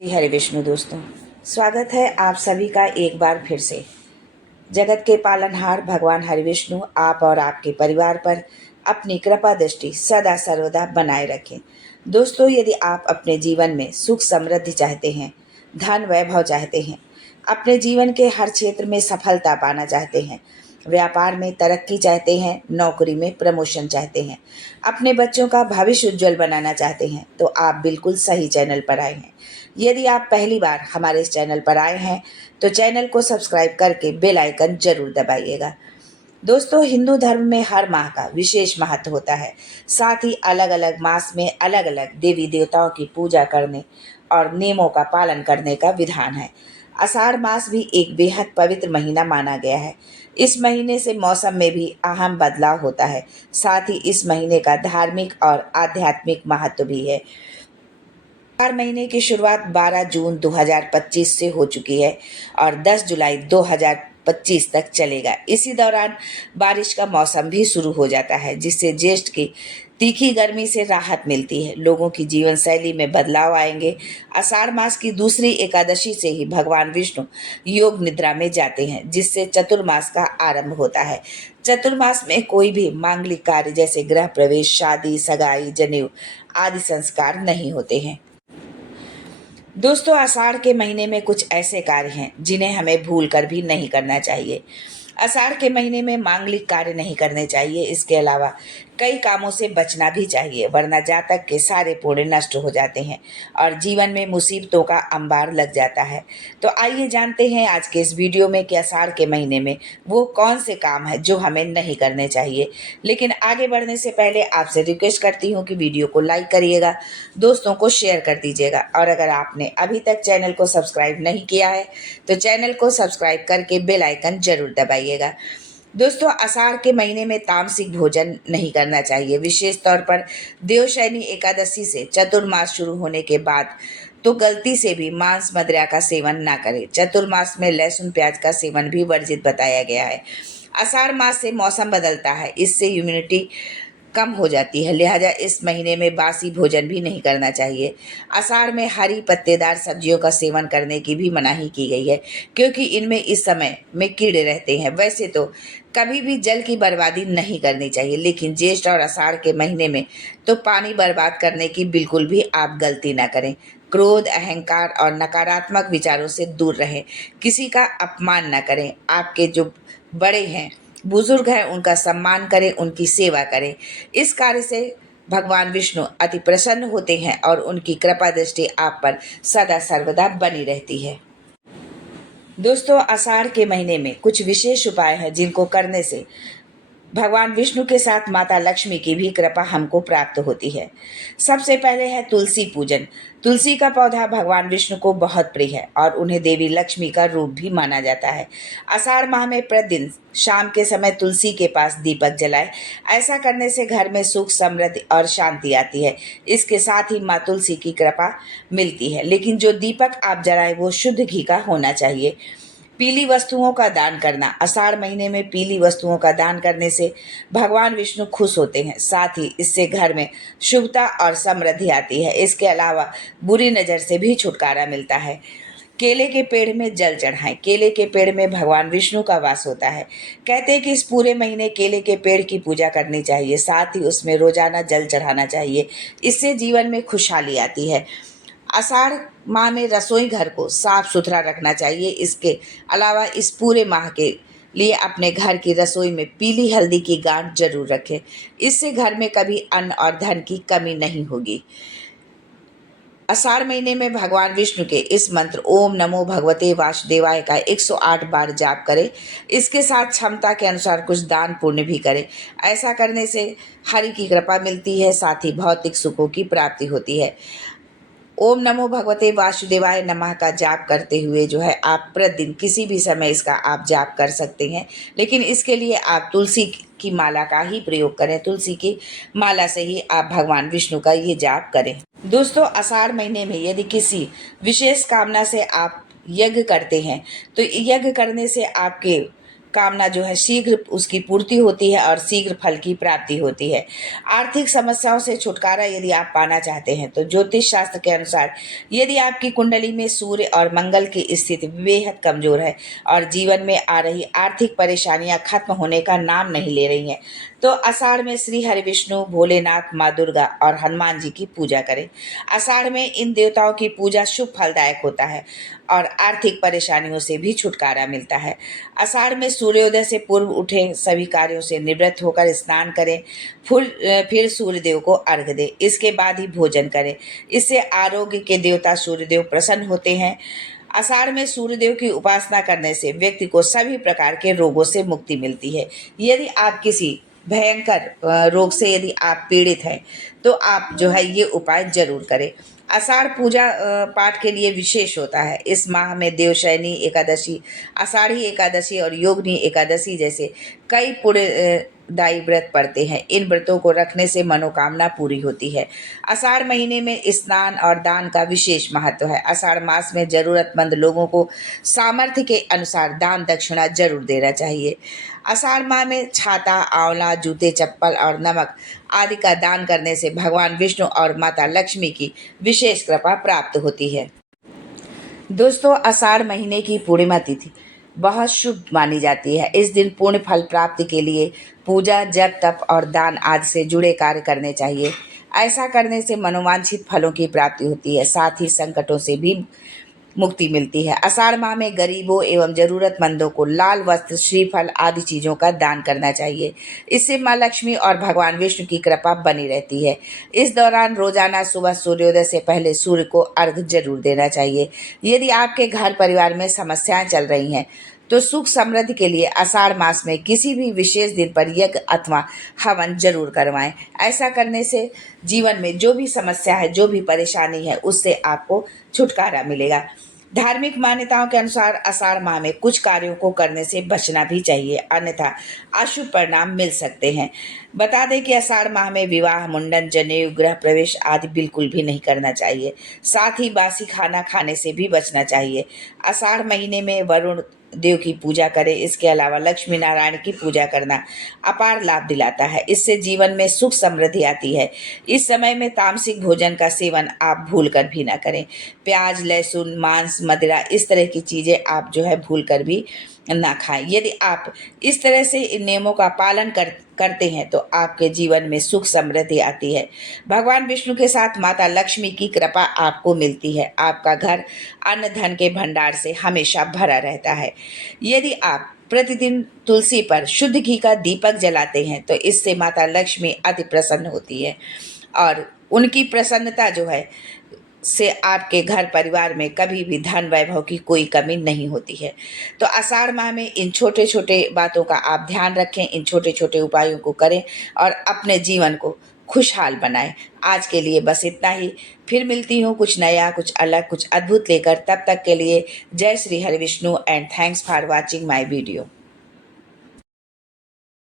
हरे विष्णु दोस्तों, स्वागत है आप सभी का एक बार फिर से। जगत के पालनहार भगवान हरि विष्णु आप और आपके परिवार पर अपनी कृपा दृष्टि सदा सर्वदा बनाए रखें। दोस्तों, यदि आप अपने जीवन में सुख समृद्धि चाहते हैं, धन वैभव चाहते हैं, अपने जीवन के हर क्षेत्र में सफलता पाना चाहते हैं, व्यापार में तरक्की चाहते हैं, नौकरी में प्रमोशन चाहते हैं, अपने बच्चों का भविष्य उज्जवल बनाना चाहते हैं, तो आप बिल्कुल सही चैनल पर आए हैं। यदि आप पहली बार हमारे इस चैनल पर आए हैं तो चैनल को सब्सक्राइब करके बेल आइकन जरूर दबाइएगा। दोस्तों, हिंदू धर्म में हर माह का विशेष महत्व होता है। साथ ही अलग अलग मास में अलग अलग देवी देवताओं की पूजा करने और नियमों का पालन करने का विधान है। आषाढ़ मास भी एक बेहद पवित्र महीना माना गया है। इस महीने से मौसम में भी अहम बदलाव होता है। साथ ही इस महीने का धार्मिक और आध्यात्मिक महत्व भी है। हर महीने की शुरुआत 12 जून 2025 से हो चुकी है और 10 जुलाई 2025 तक चलेगा। इसी दौरान बारिश का मौसम भी शुरू हो जाता है, जिससे ज्येष्ठ की तीखी गर्मी से राहत मिलती है। लोगों की जीवन शैली में बदलाव आएंगे। आषाढ़ मास की दूसरी एकादशी से ही भगवान विष्णु योग निद्रा में जाते हैं, जिससे चतुर्मास का आरंभ होता है। चतुर्मास में कोई भी मांगलिक कार्य जैसे गृह प्रवेश, शादी, सगाई, जनेऊ आदि संस्कार नहीं होते हैं। दोस्तों, आषाढ़ के महीने में कुछ ऐसे कार्य हैं जिन्हें हमें भूल कर भी नहीं करना चाहिए। आषाढ़ के महीने में मांगलिक कार्य नहीं करने चाहिए। इसके अलावा कई कामों से बचना भी चाहिए, वरना जातक के सारे पुण्य नष्ट हो जाते हैं और जीवन में मुसीबतों का अंबार लग जाता है। तो आइए जानते हैं आज के इस वीडियो में कि आषाढ़ के महीने में वो कौन से काम है जो हमें नहीं करने चाहिए। लेकिन आगे बढ़ने से पहले आपसे रिक्वेस्ट करती हूँ कि वीडियो को लाइक करिएगा, दोस्तों को शेयर कर दीजिएगा और अगर आपने अभी तक चैनल को सब्सक्राइब नहीं किया है तो चैनल को सब्सक्राइब करके बेल आइकन जरूर दबाइएगा। दोस्तों, आषाढ़ के महीने में तामसिक भोजन नहीं करना चाहिए। विशेष तौर पर देवशयनी एकादशी से चतुर्मास शुरू होने के बाद तो गलती से भी मांस मदिरा का सेवन ना करें। चतुर्मास में लहसुन प्याज का सेवन भी वर्जित बताया गया है। आषाढ़ मास से मौसम बदलता है, इससे इम्यूनिटी कम हो जाती है, लिहाजा इस महीने में बासी भोजन भी नहीं करना चाहिए। आषाढ़ में हरी पत्तेदार सब्जियों का सेवन करने की भी मनाही की गई है, क्योंकि इनमें इस समय में कीड़े रहते हैं। वैसे तो कभी भी जल की बर्बादी नहीं करनी चाहिए, लेकिन ज्येष्ठ और आषाढ़ के महीने में तो पानी बर्बाद करने की बिल्कुल भी आप गलती ना करें। क्रोध, अहंकार और नकारात्मक विचारों से दूर रहें। किसी का अपमान न करें। आपके जो बड़े हैं, बुजुर्ग हैं, उनका सम्मान करें, उनकी सेवा करें। इस कार्य से भगवान विष्णु अति प्रसन्न होते हैं और उनकी कृपा दृष्टि आप पर सदा सर्वदा बनी रहती है। दोस्तों, आषाढ़ के महीने में कुछ विशेष उपाय हैं जिनको करने से भगवान विष्णु के साथ माता लक्ष्मी की भी कृपा हमको प्राप्त होती है। सबसे पहले है तुलसी पूजन। तुलसी का पौधा भगवान विष्णु को बहुत प्रिय है और उन्हें देवी लक्ष्मी का रूप भी माना जाता है। आषाढ़ माह में प्रतिदिन शाम के समय तुलसी के पास दीपक जलाए। ऐसा करने से घर में सुख, समृद्धि और शांति आती है। इसके साथ ही माँ तुलसी की कृपा मिलती है। लेकिन जो दीपक आप जलाएं वो शुद्ध घी का होना चाहिए। पीली वस्तुओं का दान करना। आषाढ़ महीने में पीली वस्तुओं का दान करने से भगवान विष्णु खुश होते हैं। साथ ही इससे घर में शुभता और समृद्धि आती है। इसके अलावा बुरी नज़र से भी छुटकारा मिलता है। केले के पेड़ में जल चढ़ाएं। केले के पेड़ में भगवान विष्णु का वास होता है। कहते हैं कि इस पूरे महीने केले के पेड़ की पूजा करनी चाहिए, साथ ही उसमें रोजाना जल चढ़ाना चाहिए। इससे जीवन में खुशहाली आती है। आषाढ़ माह में रसोई घर को साफ सुथरा रखना चाहिए। इसके अलावा इस पूरे माह के लिए अपने घर की रसोई में पीली हल्दी की गांठ जरूर रखें। इससे घर में कभी अन्न और धन की कमी नहीं होगी। आषाढ़ महीने में भगवान विष्णु के इस मंत्र ओम नमो भगवते वासुदेवाय का 108 बार जाप करें। इसके साथ क्षमता के अनुसार कुछ दान पुण्य भी करें। ऐसा करने से हरि की कृपा मिलती है, साथ ही भौतिक सुखों की प्राप्ति होती है। ओम नमो भगवते वासुदेवाय नमः का जाप करते हुए जो है आप प्रतिदिन किसी भी समय इसका आप जाप कर सकते हैं, लेकिन इसके लिए आप तुलसी की माला का ही प्रयोग करें। तुलसी की माला से ही आप भगवान विष्णु का ये जाप करें। दोस्तों, आषाढ़ महीने में यदि किसी विशेष कामना से आप यज्ञ करते हैं तो यज्ञ करने से आपके कामना जो है शीघ्र उसकी पूर्ति होती है और शीघ्र फल की प्राप्ति होती है। आर्थिक समस्याओं से छुटकारा यदि आप पाना चाहते हैं तो ज्योतिष शास्त्र के अनुसार यदि आपकी कुंडली में सूर्य और मंगल की स्थिति बेहद कमजोर है और जीवन में आ रही आर्थिक परेशानियां खत्म होने का नाम नहीं ले रही हैं, तो आषाढ़ में श्री हरि विष्णु, भोलेनाथ, माँ दुर्गा और हनुमान जी की पूजा करें। आषाढ़ में इन देवताओं की पूजा शुभ फलदायक होता है और आर्थिक परेशानियों से भी छुटकारा मिलता है। आषाढ़ में सूर्योदय से पूर्व उठें, सभी कार्यों से निवृत्त होकर स्नान करें, फिर सूर्यदेव को अर्घ्य दें, इसके बाद ही भोजन करें। इससे आरोग्य के देवता सूर्यदेव प्रसन्न होते हैं। आषाढ़ में सूर्यदेव की उपासना करने से व्यक्ति को सभी प्रकार के रोगों से मुक्ति मिलती है। यदि आप किसी भयंकर रोग से यदि आप पीड़ित हैं तो आप जो है ये उपाय जरूर करें। आषाढ़ पूजा पाठ के लिए विशेष होता है। इस माह में देवशयनी एकादशी, आषाढ़ी एकादशी और योगिनी एकादशी जैसे कई पुण्यदायी व्रत पड़ते हैं। इन व्रतों को रखने से मनोकामना पूरी होती है। आषाढ़ महीने में स्नान और दान का विशेष महत्व है। आषाढ़ मास में जरूरतमंद लोगों को सामर्थ्य के अनुसार दान दक्षिणा जरूर देना चाहिए। आषाढ़ माह में छाता, आंवला, जूते, चप्पल और नमक आदि का दान करने से भगवान विष्णु और माता लक्ष्मी की विशेष कृपा प्राप्त होती है। दोस्तों, आषाढ़ महीने की पूर्णिमा तिथि बहुत शुभ मानी जाती है। इस दिन पूर्ण फल प्राप्ति के लिए पूजा, जप, तप और दान आदि से जुड़े कार्य करने चाहिए। ऐसा करने से मनोवांछित फलों की प्राप्ति होती है, साथ ही संकटों से भी मुक्ति मिलती है। आषाढ़ माह में गरीबों एवं जरूरतमंदों को लाल वस्त्र, श्रीफल आदि चीजों का दान करना चाहिए। इससे माँ लक्ष्मी और भगवान विष्णु की कृपा बनी रहती है। इस दौरान रोजाना सुबह सूर्योदय से पहले सूर्य को अर्घ्य जरूर देना चाहिए। यदि आपके घर परिवार में समस्याएं चल रही हैं तो सुख समृद्धि के लिए आषाढ़ मास में किसी भी विशेष दिन पर यज्ञ अथवा हवन जरूर करवाएं। ऐसा करने से जीवन में जो भी समस्या है, जो भी परेशानी है, उससे आपको छुटकारा मिलेगा। धार्मिक मान्यताओं के अनुसार आषाढ़ माह में कुछ कार्यों को करने से बचना भी चाहिए, अन्यथा अशुभ परिणाम मिल सकते हैं। बता दें कि आषाढ़ माह में विवाह, मुंडन, जनेऊ, गृह प्रवेश आदि बिल्कुल भी नहीं करना चाहिए। साथ ही बासी खाना खाने से भी बचना चाहिए। आषाढ़ महीने में वरुण देव की पूजा करें। इसके अलावा लक्ष्मी नारायण की पूजा करना अपार लाभ दिलाता है। इससे जीवन में सुख समृद्धि आती है। इस समय में तामसिक भोजन का सेवन आप भूल कर भी ना करें। प्याज, लहसुन, मांस, मदिरा इस तरह की चीज़ें आप जो है भूल कर भी ना खाएं। यदि आप इस तरह से इन नियमों का पालन करते हैं तो आपके जीवन में सुख समृद्धि आती है। भगवान विष्णु के साथ माता लक्ष्मी की कृपा आपको मिलती है। आपका घर अन्न धन के भंडार से हमेशा भरा रहता है। यदि आप प्रतिदिन तुलसी पर शुद्ध घी का दीपक जलाते हैं तो इससे माता लक्ष्मी अति प्रसन्न होती है और उनकी प्रसन्नता जो है से आपके घर परिवार में कभी भी धन वैभव की कोई कमी नहीं होती है। तो आषाढ़ माह में इन छोटे छोटे बातों का आप ध्यान रखें, इन छोटे छोटे उपायों को करें और अपने जीवन को खुशहाल बनाएं। आज के लिए बस इतना ही। फिर मिलती हूँ कुछ नया, कुछ अलग, कुछ अद्भुत लेकर। तब तक के लिए जय Shri Hari Vishnu and thanks for watching my video.